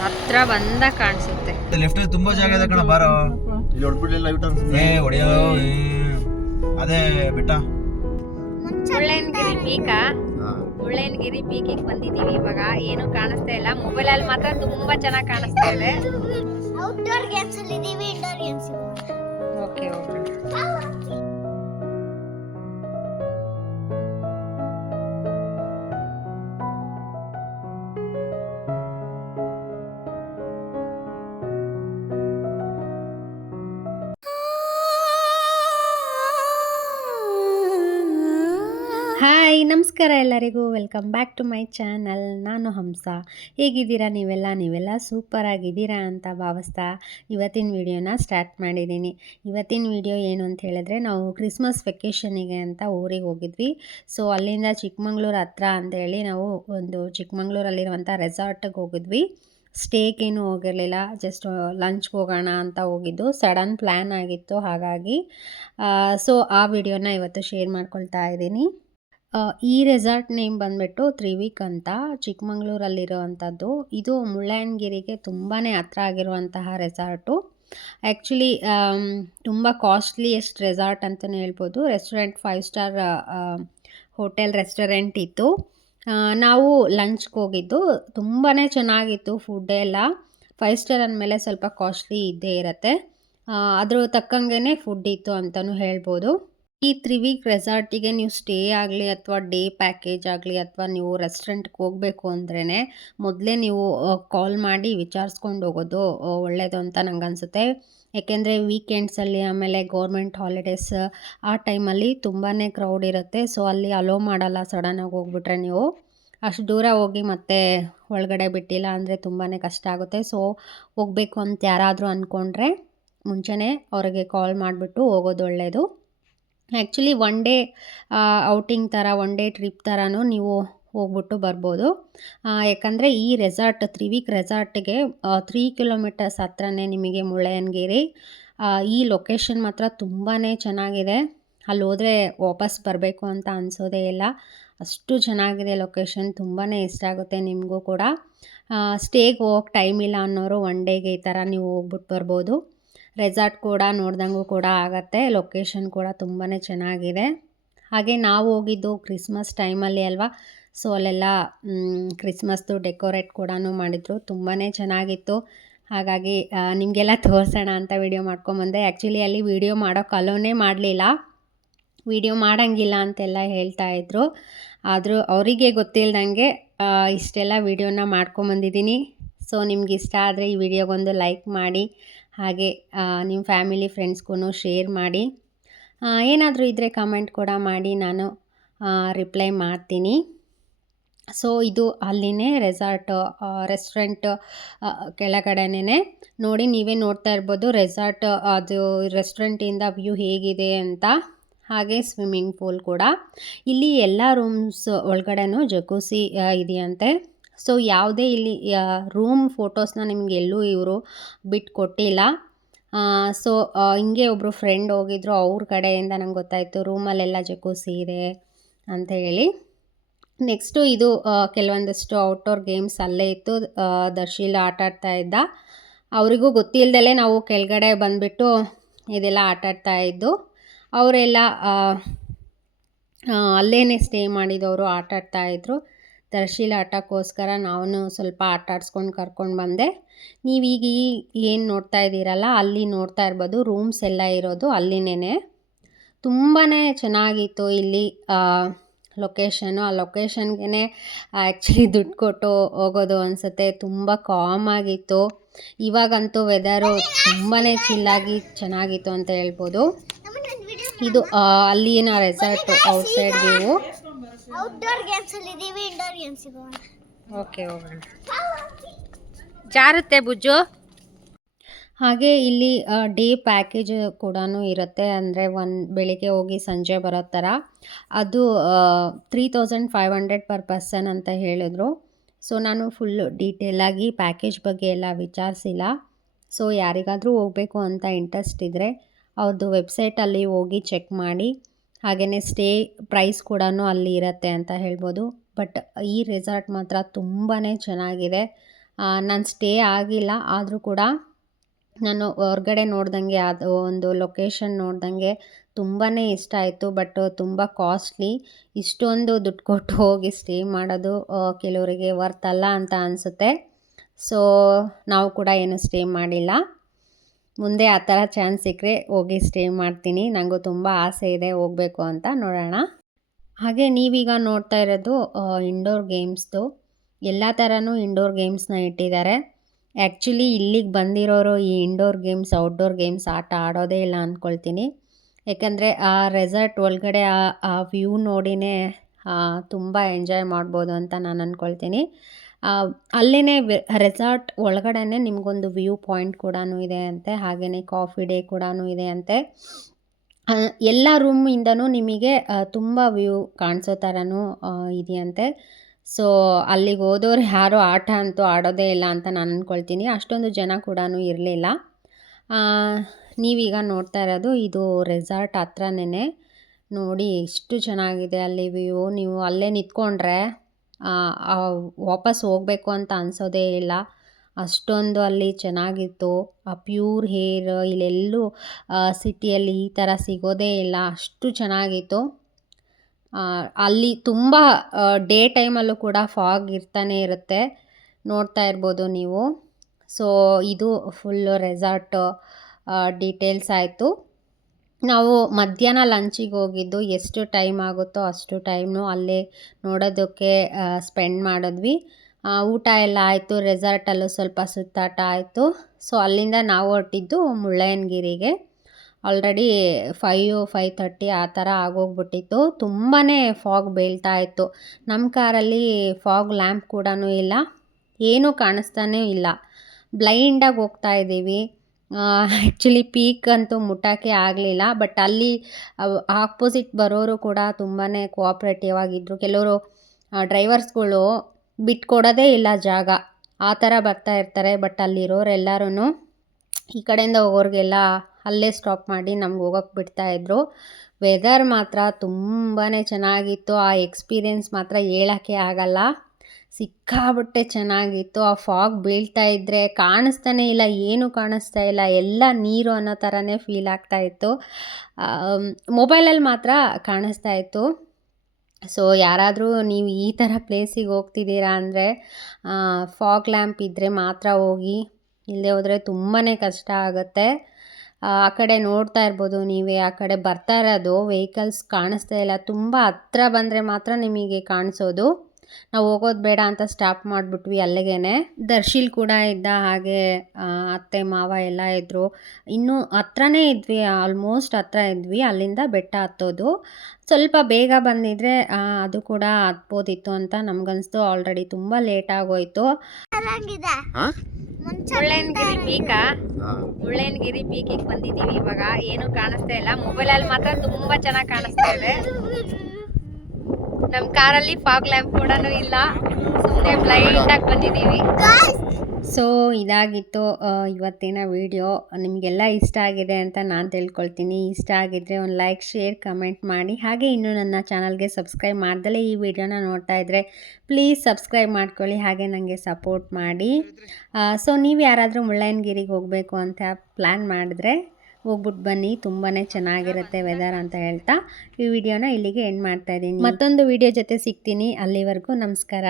ಹತ್ರ ಬಂದ ಕಾಣಿಸುತ್ತೆ. ಲೆಫ್ಟ್ ತುಂಬಾ ಜಾಗ ಇದೆ ಕಣ, ಬಾರೋ ಇಲ್ಲಿ ಹೊಡ್ಬಿಡ್ಲಿಲ್ಲ ಹೊಡೆಯೋ ಅದೇ ಬೆಟ್ಟ ಮುಳ್ಳಯ್ಯನಗಿರಿ ಪೀಕಾ. ಮುಳ್ಳಯ್ಯನಗಿರಿ ಪೀಕಿಗೆ ಬಂದಿದ್ದೀವಿ. ಇವಾಗ ಏನು ಕಾಣಿಸ್ತಾ ಇಲ್ಲ, ಮೊಬೈಲಲ್ಲಿ ಮಾತ್ರ ತುಂಬಾ ಚೆನ್ನಾಗಿ ಕಾಣಿಸ್ತಾ ಇದೆ. ಔಟ್ಡೋರ್ ಗೇಮ್ಸ್ ಅಲ್ಲಿ ಇದೀವಿ, indoor games. Okay okay. Hi, ನಮಸ್ಕಾರ ಎಲ್ಲರಿಗೂ. Welcome back to my channel. ನಾನು ಹಂಸ. ಹೇಗಿದ್ದೀರಾ ನೀವೆಲ್ಲ ಸೂಪರ್ ಆಗಿದ್ದೀರಾ ಅಂತ ಭಾವಿಸ್ತಾ ಇವತ್ತಿನ ವಿಡಿಯೋನ ಸ್ಟಾರ್ಟ್ ಮಾಡಿದ್ದೀನಿ. ಇವತ್ತಿನ ವಿಡಿಯೋ ಏನು ಅಂತ ಹೇಳಿದ್ರೆ, ನಾವು ಕ್ರಿಸ್ಮಸ್ ವೆಕೇಷನಿಗೆ ಅಂತ ಊರಿಗೆ ಹೋಗಿದ್ವಿ. ಸೊ ಅಲ್ಲಿಂದ ಚಿಕ್ಕಮಂಗ್ಳೂರು ಹತ್ರ ಅಂತೇಳಿ ನಾವು ಒಂದು ಚಿಕ್ಕಮಂಗ್ಳೂರಲ್ಲಿರುವಂಥ ರೆಸಾರ್ಟಿಗೆ ಹೋಗಿದ್ವಿ. ಸ್ಟೇಗೇನು ಹೋಗಿರಲಿಲ್ಲ, ಜಸ್ಟ್ ಲಂಚ್ಗೆ ಹೋಗೋಣ ಅಂತ ಹೋಗಿದ್ದು. ಸಡನ್ ಪ್ಲ್ಯಾನ್ ಆಗಿತ್ತು, ಹಾಗಾಗಿ ಸೊ ಆ ವಿಡಿಯೋನ ಇವತ್ತು ಶೇರ್ ಮಾಡ್ಕೊಳ್ತಾ ಇದ್ದೀನಿ. ಈ ರೆಸಾರ್ಟ್ ನೇಮ್ ಬಂದುಬಿಟ್ಟು 3 ವೀಕ್ ಅಂತ, ಚಿಕ್ಕಮಂಗ್ಳೂರಲ್ಲಿರುವಂಥದ್ದು. ಇದು ಮುಳ್ಳಯ್ಯನಗಿರಿಗೆ ತುಂಬಾ ಹತ್ರ ಆಗಿರುವಂತಹ ರೆಸಾರ್ಟು. ಆ್ಯಕ್ಚುಲಿ ತುಂಬ ಕಾಸ್ಟ್ಲಿಯೆಸ್ಟ್ ರೆಸಾರ್ಟ್ ಅಂತಲೇ ಹೇಳ್ಬೋದು. ರೆಸ್ಟೋರೆಂಟ್ 5 ಸ್ಟಾರ್ ಹೋಟೆಲ್ ರೆಸ್ಟೋರೆಂಟ್ ಇತ್ತು. ನಾವು ಲಂಚ್ಗೆ ಹೋಗಿದ್ದು. ತುಂಬಾ ಚೆನ್ನಾಗಿತ್ತು ಫುಡ್ ಎಲ್ಲ. 5 ಸ್ಟಾರ್ ಅಂದಮೇಲೆ ಸ್ವಲ್ಪ ಕಾಸ್ಟ್ಲಿ ಇದ್ದೇ ಇರುತ್ತೆ. ಅದ್ರ ತಕ್ಕಂಗೆ ಫುಡ್ ಇತ್ತು ಅಂತಲೂ ಹೇಳ್ಬೋದು. ಈ 3 ವೀಕ್ ರೆಸಾರ್ಟಿಗೆ ನೀವು ಸ್ಟೇ ಆಗಲಿ ಅಥವಾ ಡೇ ಪ್ಯಾಕೇಜ್ ಆಗಲಿ ಅಥವಾ ನೀವು ರೆಸ್ಟೋರೆಂಟ್ಗೆ ಹೋಗಬೇಕು ಅಂದ್ರೇ ಮೊದಲೇ ನೀವು ಕಾಲ್ ಮಾಡಿ ವಿಚಾರಿಸ್ಕೊಂಡು ಹೋಗೋದು ಒಳ್ಳೆಯದು ಅಂತ ನಂಗೆ ಅನಿಸುತ್ತೆ. ಏಕೆಂದರೆ ವೀಕೆಂಡ್ಸಲ್ಲಿ ಆಮೇಲೆ ಗೌರ್ಮೆಂಟ್ ಹಾಲಿಡೇಸ್ ಆ ಟೈಮಲ್ಲಿ ತುಂಬಾ ಕ್ರೌಡ್ ಇರುತ್ತೆ. ಸೊ ಅಲ್ಲಿ ಅಲೋ ಮಾಡಲ್ಲ ಸಡನ್ನಾಗಿ ಹೋಗ್ಬಿಟ್ರೆ. ನೀವು ಅಷ್ಟು ದೂರ ಹೋಗಿ ಮತ್ತೆ ಒಳಗಡೆ ಬಿಟ್ಟಿಲ್ಲ ಅಂದರೆ ತುಂಬಾ ಕಷ್ಟ ಆಗುತ್ತೆ. ಸೊ ಹೋಗಬೇಕು ಅಂತ ಯಾರಾದರೂ ಅಂದ್ಕೊಂಡ್ರೆ ಮುಂಚೆನೇ ಅವರಿಗೆ ಕಾಲ್ ಮಾಡಿಬಿಟ್ಟು ಹೋಗೋದು ಒಳ್ಳೆಯದು. ಆ್ಯಕ್ಚುಲಿ 1 ಡೇ ಔಟಿಂಗ್ ಥರ, 1 ಡೇ ಟ್ರಿಪ್ ಥರನೂ ನೀವು ಹೋಗ್ಬಿಟ್ಟು ಬರ್ಬೋದು. ಯಾಕಂದರೆ ಈ ರೆಸಾರ್ಟ್ 3 ವೀಕ್ ರೆಸಾರ್ಟಿಗೆ 3 ಕಿಲೋಮೀಟರ್ಸ್ ಹತ್ರನೇ ನಿಮಗೆ ಮುಳ್ಳಯ್ಯನಗಿರಿ. ಈ ಲೊಕೇಶನ್ ಮಾತ್ರ ತುಂಬಾ ಚೆನ್ನಾಗಿದೆ. ಅಲ್ಲಿ ಹೋದರೆ ವಾಪಸ್ ಬರಬೇಕು ಅಂತ ಅನಿಸೋದೇ ಇಲ್ಲ, ಅಷ್ಟು ಚೆನ್ನಾಗಿದೆ ಲೊಕೇಶನ್. ತುಂಬಾ ಇಷ್ಟ ಆಗುತ್ತೆ ನಿಮಗೂ ಕೂಡ. ಸ್ಟೇಗೆ ಹೋಗೋಕ್ಕೆ ಟೈಮ್ ಇಲ್ಲ ಅನ್ನೋರು 1 ಡೇಗೆ ಈ ಥರ ನೀವು ಹೋಗ್ಬಿಟ್ಟು ಬರ್ಬೋದು. ರೆಸಾರ್ಟ್ ಕೂಡ ನೋಡ್ದಂಗೂ ಕೂಡ ಆಗುತ್ತೆ. ಲೊಕೇಶನ್ ಕೂಡ ತುಂಬಾ ಚೆನ್ನಾಗಿದೆ. ಹಾಗೆ ನಾವು ಹೋಗಿದ್ದು ಕ್ರಿಸ್ಮಸ್ ಟೈಮಲ್ಲಿ ಅಲ್ವಾ. ಸೊ ಅಲ್ಲೆಲ್ಲ ಕ್ರಿಸ್ಮಸ್ದು ಡೆಕೋರೇಟ್ ಕೂಡ ಮಾಡಿದ್ರು. ತುಂಬಾ ಚೆನ್ನಾಗಿತ್ತು. ಹಾಗಾಗಿ ನಿಮಗೆಲ್ಲ ತೋರಿಸೋಣ ಅಂತ ವಿಡಿಯೋ ಮಾಡ್ಕೊಂಬಂದೆ. ಆ್ಯಕ್ಚುಲಿ ಅಲ್ಲಿ ವಿಡಿಯೋ ಮಾಡೋಕ್ಕೆ ಅಲೋನೇ ಮಾಡಲಿಲ್ಲ, ವಿಡಿಯೋ ಮಾಡೋಂಗಿಲ್ಲ ಅಂತೆಲ್ಲ ಹೇಳ್ತಾಯಿದ್ರು. ಆದರೂ ಅವರಿಗೆ ಗೊತ್ತಿಲ್ದಂಗೆ ಇಷ್ಟೆಲ್ಲ ವಿಡಿಯೋನ ಮಾಡ್ಕೊಂಬಂದಿದ್ದೀನಿ. ಸೊ ನಿಮ್ಗೆ ಇಷ್ಟ ಆದರೆ ಈ ವಿಡಿಯೋಗೊಂದು ಲೈಕ್ ಮಾಡಿ, ಹಾಗೆ ನಿಮ್ಮ ಫ್ಯಾಮಿಲಿ ಫ್ರೆಂಡ್ಸ್ಗೂ ಶೇರ್ ಮಾಡಿ. ಏನಾದರೂ ಇದ್ದರೆ ಕಮೆಂಟ್ ಕೂಡ ಮಾಡಿ, ನಾನು ರಿಪ್ಲೈ ಮಾಡ್ತೀನಿ. ಸೊ ಇದು ಅಲ್ಲಿನೇ ರೆಸ್ಟೋರೆಂಟ್ ಕೆಳಗಡೆನೇ ನೋಡಿ, ನೀವೇ ನೋಡ್ತಾ ಇರ್ಬೋದು ರೆಸಾರ್ಟ್ ಅದು ರೆಸ್ಟೋರೆಂಟಿಂದ ವ್ಯೂ ಹೇಗಿದೆ ಅಂತ. ಹಾಗೆ ಸ್ವಿಮ್ಮಿಂಗ್ ಪೂಲ್ ಕೂಡ. ಇಲ್ಲಿ ಎಲ್ಲ ರೂಮ್ಸ್ ಒಳಗಡೆನೂ ಜಕೂಸಿ ಇದೆಯಂತೆ. ಸೊ ಯಾವುದೇ ಇಲ್ಲಿ ರೂಮ್ ಫೋಟೋಸ್ನ ನಿಮ್ಗೆ ಎಲ್ಲೂ ಇವರು ಬಿಟ್ಟು ಕೊಟ್ಟಿಲ್ಲ. ಸೊ ಹಿಂಗೆ ಒಬ್ಬರು ಫ್ರೆಂಡ್ ಹೋಗಿದ್ರು, ಅವ್ರ ಕಡೆಯಿಂದ ನಂಗೆ ಗೊತ್ತಾಯಿತು ರೂಮಲ್ಲೆಲ್ಲ ಜಕೂಸಿ ಇದೆ ಅಂತ ಹೇಳಿ. ನೆಕ್ಸ್ಟು ಇದು ಕೆಲವೊಂದಷ್ಟು ಔಟ್ಡೋರ್ ಗೇಮ್ಸ್ ಅಲ್ಲೇ ಇತ್ತು. ದರ್ಶಿಲ್ ಆಟಾಡ್ತಾ ಇದ್ದ. ಅವರಿಗೂ ಗೊತ್ತಿಲ್ಲದಲೇ ನಾವು ಕೆಳಗಡೆ ಬಂದುಬಿಟ್ಟು ಇದೆಲ್ಲ ಆಟಾಡ್ತಾ ಇದ್ದು. ಅವರೆಲ್ಲ ಅಲ್ಲೇ ಸ್ಟೇ ಮಾಡಿದವರು ಆಟಾಡ್ತಾಯಿದ್ರು. ದರ್ಶಿಲ್ ಆಟಕ್ಕೋಸ್ಕರ ನಾನು ಸ್ವಲ್ಪ ಆಟಾಡಿಸ್ಕೊಂಡು ಕರ್ಕೊಂಡು ಬಂದೆ. ನೀವೀಗ ಏನು ನೋಡ್ತಾ ಇದ್ದೀರಲ್ಲ, ಅಲ್ಲಿ ನೋಡ್ತಾ ಇರ್ಬೋದು ರೂಮ್ಸ್ ಎಲ್ಲ ಇರೋದು ಅಲ್ಲಿನೇ. ತುಂಬಾ ಚೆನ್ನಾಗಿತ್ತು ಇಲ್ಲಿ ಲೊಕೇಶನು. ಆ ಲೊಕೇಶನ್ಗೆ ಆ್ಯಕ್ಚುಲಿ ದುಡ್ಡು ಕೊಟ್ಟು ಹೋಗೋದು ಅನಿಸುತ್ತೆ. ತುಂಬ ಕಾಮಾಗಿತ್ತು. ಇವಾಗಂತೂ ವೆದರು ತುಂಬಾ ಚಿಲ್ಲಾಗಿ ಚೆನ್ನಾಗಿತ್ತು ಅಂತ ಹೇಳ್ಬೋದು. ಇದು ಅಲ್ಲಿನ resort outside view. Outdoor games ಅಲ್ಲಿ ಇದೀವಿ, ಇಂಡೋರ್ ಗೇಮ್ಸ್ ಹೋಗೋಣ. ಓಕೆ ಹೋಗೋಣ. ಜಾರುತ್ತೆ ಬುಜ್ಜು. ಹಾಗೆ ಇಲ್ಲಿ ಡೇ ಪ್ಯಾಕೇಜ್ ಕೂಡ ಇರುತ್ತೆ. ಅಂದರೆ ಬೆಳಿಗ್ಗೆ ಹೋಗಿ ಸಂಜೆ ಬರೋ ಥರ. ಅದು 3500 ಪರ್ ಪರ್ಸನ್ ಅಂತ ಹೇಳಿದ್ರು. ಸೊ ನಾನು ಫುಲ್ಲು ಡೀಟೇಲಾಗಿ ಪ್ಯಾಕೇಜ್ ಬಗ್ಗೆ ಎಲ್ಲ ವಿಚಾರಿಸಿಲ್ಲ. ಸೊ ಯಾರಿಗಾದರೂ ಹೋಗಬೇಕು ಅಂತ ಇಂಟ್ರೆಸ್ಟ್ ಇದ್ದರೆ ಅವ್ರದ್ದು ವೆಬ್ಸೈಟಲ್ಲಿ ಹೋಗಿ ಚೆಕ್ ಮಾಡಿ ಹಾಗೆಯೇ ಸ್ಟೇ ಪ್ರೈಸ್ ಕೂಡ ಅಲ್ಲಿ ಇರುತ್ತೆ ಅಂತ ಹೇಳ್ಬೋದು. ಬಟ್ ಈ ರೆಸಾರ್ಟ್ ಮಾತ್ರ ತುಂಬಾ ಚೆನ್ನಾಗಿದೆ. ನಾನು ಸ್ಟೇ ಆಗಿಲ್ಲ, ಆದರೂ ಕೂಡ ನಾನು ಹೊರಗಡೆ ನೋಡ್ದಂಗೆ ಅದು ಒಂದು ಲೊಕೇಶನ್ ನೋಡ್ದಂಗೆ ತುಂಬಾ ಇಷ್ಟ ಆಯಿತು. ಬಟ್ ತುಂಬ ಕಾಸ್ಟ್ಲಿ. ಇಷ್ಟೊಂದು ದುಡ್ಡು ಕೊಟ್ಟು ಹೋಗಿ ಸ್ಟೇ ಮಾಡೋದು ಕೆಲವರಿಗೆ ವರ್ತ್ ಅಲ್ಲ ಅಂತ ಅನಿಸುತ್ತೆ. ಸೊ ನಾವು ಕೂಡ ಏನು ಸ್ಟೇ ಮಾಡಿಲ್ಲ. ಮುಂದೆ ಆ ಥರ ಚಾನ್ಸ್ ಸಿಕ್ಕರೆ ಹೋಗಿ ಸ್ಟೇ ಮಾಡ್ತೀನಿ. ನನಗೂ ತುಂಬ ಆಸೆ ಇದೆ ಹೋಗಬೇಕು ಅಂತ, ನೋಡೋಣ. ಹಾಗೆ ನೀವೀಗ ನೋಡ್ತಾ ಇರೋದು ಇಂಡೋರ್ ಗೇಮ್ಸ್ದು. ಎಲ್ಲ ಥರನೂ ಇಂಡೋರ್ ಗೇಮ್ಸ್ನ ಇಟ್ಟಿದ್ದಾರೆ. ಆ್ಯಕ್ಚುಲಿ ಇಲ್ಲಿಗೆ ಬಂದಿರೋರು ಈ ಇಂಡೋರ್ ಗೇಮ್ಸ್ ಔಟ್ಡೋರ್ ಗೇಮ್ಸ್ ಆಟ ಆಡೋದೇ ಇಲ್ಲ ಅಂದ್ಕೊಳ್ತೀನಿ. ಯಾಕಂದರೆ ಆ ರೆಸಾರ್ಟ್ ಒಳಗಡೆ ಆ ವ್ಯೂ ನೋಡಿನೇ ತುಂಬ ಎಂಜಾಯ್ ಮಾಡ್ಬೋದು ಅಂತ ನಾನು ಅಂದ್ಕೊಳ್ತೀನಿ. ಅಲ್ಲೇ ರೆಸಾರ್ಟ್ ಒಳಗಡೆನೇ ನಿಮಗೊಂದು ವ್ಯೂ ಪಾಯಿಂಟ್ ಕೂಡ ಇದೆ ಅಂತೆ. ಹಾಗೆಯೇ ಕಾಫಿ ಡೇ ಕೂಡ ಇದೆ ಅಂತೆ. ಎಲ್ಲ ರೂಮಿಂದನೂ ನಿಮಗೆ ತುಂಬ ವ್ಯೂ ಕಾಣಿಸೋ ಥರನೂ ಇದೆಯಂತೆ. ಸೊ ಅಲ್ಲಿಗೆ ಹೋದವ್ರು ಯಾರೂ ಆಟ ಅಂತೂ ಆಡೋದೇ ಇಲ್ಲ ಅಂತ ನಾನು ಅಂದ್ಕೊಳ್ತೀನಿ. ಅಷ್ಟೊಂದು ಜನ ಕೂಡ ಇರಲಿಲ್ಲ. ನೀವೀಗ ನೋಡ್ತಾ ಇರೋದು ಇದು ರೆಸಾರ್ಟ್ ಹತ್ರನೇ. ನೋಡಿ ಎಷ್ಟು ಚೆನ್ನಾಗಿದೆ ಅಲ್ಲಿ ವ್ಯೂ. ನೀವು ಅಲ್ಲೇ ನಿಂತ್ಕೊಂಡ್ರೆ ವಾಪಸ್ ಹೋಗಬೇಕು ಅಂತ ಅನಿಸೋದೇ ಇಲ್ಲ, ಅಷ್ಟೊಂದು ಅಲ್ಲಿ ಚೆನ್ನಾಗಿತ್ತು. ಆ ಪ್ಯೂರ್ ಹೇರ್ ಇಲ್ಲೆಲ್ಲೂ ಸಿಟಿಯಲ್ಲಿ ಈ ಥರ ಸಿಗೋದೇ ಇಲ್ಲ, ಅಷ್ಟು ಚೆನ್ನಾಗಿತ್ತು. ಅಲ್ಲಿ ತುಂಬ ಡೇ ಟೈಮಲ್ಲೂ ಕೂಡ ಫಾಗ್ ಇರ್ತಾನೆ ಇರುತ್ತೆ, ನೋಡ್ತಾ ಇರ್ಬೋದು ನೀವು. ಸೊ ಇದು ಫುಲ್ಲು ರೆಸಾರ್ಟ್ ಡೀಟೇಲ್ಸ್ ಆಯಿತು. ನಾವು ಮಧ್ಯಾಹ್ನ ಲಂಚಿಗೆ ಹೋಗಿದ್ದು. ಎಷ್ಟು ಟೈಮ್ ಆಗುತ್ತೋ ಅಷ್ಟು ಟೈಮ್ನು ಅಲ್ಲೇ ನೋಡೋದಕ್ಕೆ ಸ್ಪೆಂಡ್ ಮಾಡಿದ್ವಿ. ಊಟ ಎಲ್ಲ ಆಯಿತು. ರೆಸಾರ್ಟಲ್ಲೂ ಸ್ವಲ್ಪ ಸುತ್ತಾಟ ಆಯಿತು. ಸೊ ಅಲ್ಲಿಂದ ನಾವು ಹೊರಟಿದ್ದು ಮುಳ್ಳಯ್ಯನಗಿರಿಗೆ. ಆಲ್ರೆಡಿ 5:30 ಆ ಥರ ಆಗೋಗ್ಬಿಟ್ಟಿತ್ತು. ತುಂಬಾ ಫಾಗ್ ಬೀಳ್ತಾ ಇತ್ತು. ನಮ್ಮ ಕಾರಲ್ಲಿ ಫಾಗ್ ಲ್ಯಾಂಪ್ ಕೂಡ ಇಲ್ಲ, ಏನೂ ಕಾಣಿಸ್ತಾನೇ ಇಲ್ಲ. ಬ್ಲೈಂಡಾಗಿ ಹೋಗ್ತಾ ಇದ್ದೀವಿ. ಆ್ಯಕ್ಚುಲಿ ಪೀಕ್ ಅಂತೂ ಮುಟ್ಟೋಕ್ಕೆ ಆಗಲಿಲ್ಲ. ಬಟ್ ಅಲ್ಲಿ ಆಪೋಸಿಟ್ ಬರೋರು ಕೂಡ ತುಂಬಾ ಕೋಆಪ್ರೇಟಿವ್ ಆಗಿದ್ದರು. ಕೆಲವರು ಡ್ರೈವರ್ಸ್ಗಳು ಬಿಟ್ಕೊಡೋದೇ ಇಲ್ಲ ಜಾಗ, ಆ ಥರ ಬರ್ತಾ ಇರ್ತಾರೆ. ಬಟ್ ಅಲ್ಲಿರೋರೆಲ್ಲರೂ ಈ ಕಡೆಯಿಂದ ಹೋಗೋರಿಗೆಲ್ಲ ಅಲ್ಲೇ ಸ್ಟಾಪ್ ಮಾಡಿ ನಮ್ಗೆ ಹೋಗೋಕ್ಕೆ ಬಿಡ್ತಾಯಿದ್ರು. ವೆದರ್ ಮಾತ್ರ ತುಂಬಾ ಚೆನ್ನಾಗಿತ್ತು. ಆ ಎಕ್ಸ್ಪೀರಿಯೆನ್ಸ್ ಮಾತ್ರ ಹೇಳೋಕ್ಕೆ ಆಗಲ್ಲ, ಸಿಕ್ಕಾಬಿಟ್ಟೆ ಚೆನ್ನಾಗಿತ್ತು. ಆ ಫಾಗ್ ಬೀಳ್ತಾ ಇದ್ದರೆ ಕಾಣಿಸ್ತಾನೇ ಇಲ್ಲ, ಏನೂ ಕಾಣಿಸ್ತಾ ಇಲ್ಲ, ಎಲ್ಲ ನೀರು ಅನ್ನೋ ಥರನೇ ಫೀಲ್ ಆಗ್ತಾಯಿತ್ತು. ಮೊಬೈಲಲ್ಲಿ ಮಾತ್ರ ಕಾಣಿಸ್ತಾ ಇತ್ತು. ಸೊ ಯಾರಾದರೂ ನೀವು ಈ ಥರ ಪ್ಲೇಸಿಗೆ ಹೋಗ್ತಿದ್ದೀರಾ ಅಂದರೆ ಫಾಗ್ ಲ್ಯಾಂಪ್ ಇದ್ದರೆ ಮಾತ್ರ ಹೋಗಿ, ಇಲ್ಲದೆ ಹೋದರೆ ತುಂಬಾ ಕಷ್ಟ ಆಗುತ್ತೆ. ಆ ಕಡೆ ನೋಡ್ತಾ ಇರ್ಬೋದು ನೀವೇ, ಆ ಕಡೆ ಬರ್ತಾ ಇರೋದು ವೆಹಿಕಲ್ಸ್ ಕಾಣಿಸ್ತಾ ಇಲ್ಲ. ತುಂಬ ಹತ್ರ ಬಂದರೆ ಮಾತ್ರ ನಿಮಗೆ ಕಾಣಿಸೋದು. ನಾವು ಹೋಗೋದು ಬೇಡ ಅಂತ ಸ್ಟಾಪ್ ಮಾಡಿಬಿಟ್ವಿ ಅಲ್ಲಿಗೇ. ದರ್ಶಿಲ್ ಕೂಡ ಇದ್ದ, ಹಾಗೆ ಅತ್ತೆ ಮಾವ ಎಲ್ಲ ಇದ್ದರು. ಇನ್ನೂ ಹತ್ರನೇ ಇದ್ವಿ, ಆಲ್ಮೋಸ್ಟ್ ಹತ್ರ ಇದ್ವಿ. ಅಲ್ಲಿಂದ ಬೆಟ್ಟ ಹತ್ತೋದು. ಸ್ವಲ್ಪ ಬೇಗ ಬಂದಿದ್ರೆ ಅದು ಕೂಡ ಹತ್ಬೋದಿತ್ತು ಅಂತ ನಮಗನ್ನಿಸ್ತು. ಆಲ್ರೆಡಿ ತುಂಬ ಲೇಟ್ ಆಗೋಯ್ತು. ಮುಳ್ಳಯ್ಯನಗಿರಿ ಪೀಕಾ? ಮುಳ್ಳಯ್ಯನಗಿರಿ ಪೀಕಿಗೆ ಬಂದಿದ್ದೀವಿ ಇವಾಗ. ಏನು ಕಾಣಿಸ್ತಾ ಇಲ್ಲ, ಮೊಬೈಲಲ್ಲಿ ಮಾತ್ರ ತುಂಬ ಚೆನ್ನಾಗಿ ಕಾಣಿಸ್ತಾ ಇದೆ. ನಮ್ಮ ಕಾರಲ್ಲಿ ಫಾಗ್ ಲ್ಯಾಂಪ್ ಕೂಡ ಇಲ್ಲ, ಸುಮ್ಮನೆ ಬ್ಲೈಂಡಾಗಿ ಬಂದಿದ್ದೀವಿ. ಸೊ ಇದಾಗಿತ್ತು ಇವತ್ತಿನ ವಿಡಿಯೋ. ನಿಮಗೆಲ್ಲ ಇಷ್ಟ ಆಗಿದೆ ಅಂತ ನಾನು ತಿಳ್ಕೊಳ್ತೀನಿ. ಇಷ್ಟ ಆಗಿದ್ದರೆ ಒಂದು ಲೈಕ್, ಶೇರ್, ಕಮೆಂಟ್ ಮಾಡಿ. ಹಾಗೆ ಇನ್ನೂ ನನ್ನ ಚಾನಲ್ಗೆ ಸಬ್ಸ್ಕ್ರೈಬ್ ಮಾಡ್ದಲೇ ಈ ವಿಡಿಯೋನ ನೋಡ್ತಾ ಇದ್ದರೆ ಪ್ಲೀಸ್ ಸಬ್ಸ್ಕ್ರೈಬ್ ಮಾಡ್ಕೊಳ್ಳಿ, ಹಾಗೆ ನನಗೆ ಸಪೋರ್ಟ್ ಮಾಡಿ. ಸೊ ನೀವು ಯಾರಾದರೂ ಮುಳ್ಳಯ್ಯನಗಿರಿಗೆ ಹೋಗಬೇಕು ಅಂತ ಪ್ಲ್ಯಾನ್ ಮಾಡಿದ್ರೆ ಹೋಗ್ಬಿಟ್ಟು ಬನ್ನಿ, ತುಂಬಾ ಚೆನ್ನಾಗಿರುತ್ತೆ ವೆದರ್ ಅಂತ ಹೇಳ್ತಾ ಈ ವಿಡಿಯೋನ ಇಲ್ಲಿಗೆ ಎಂಡ್ ಮಾಡ್ತಾ ಇದ್ದೀನಿ. ಮತ್ತೊಂದು ವಿಡಿಯೋ ಜೊತೆ ಸಿಗ್ತೀನಿ. ಅಲ್ಲಿವರೆಗೂ ನಮಸ್ಕಾರ.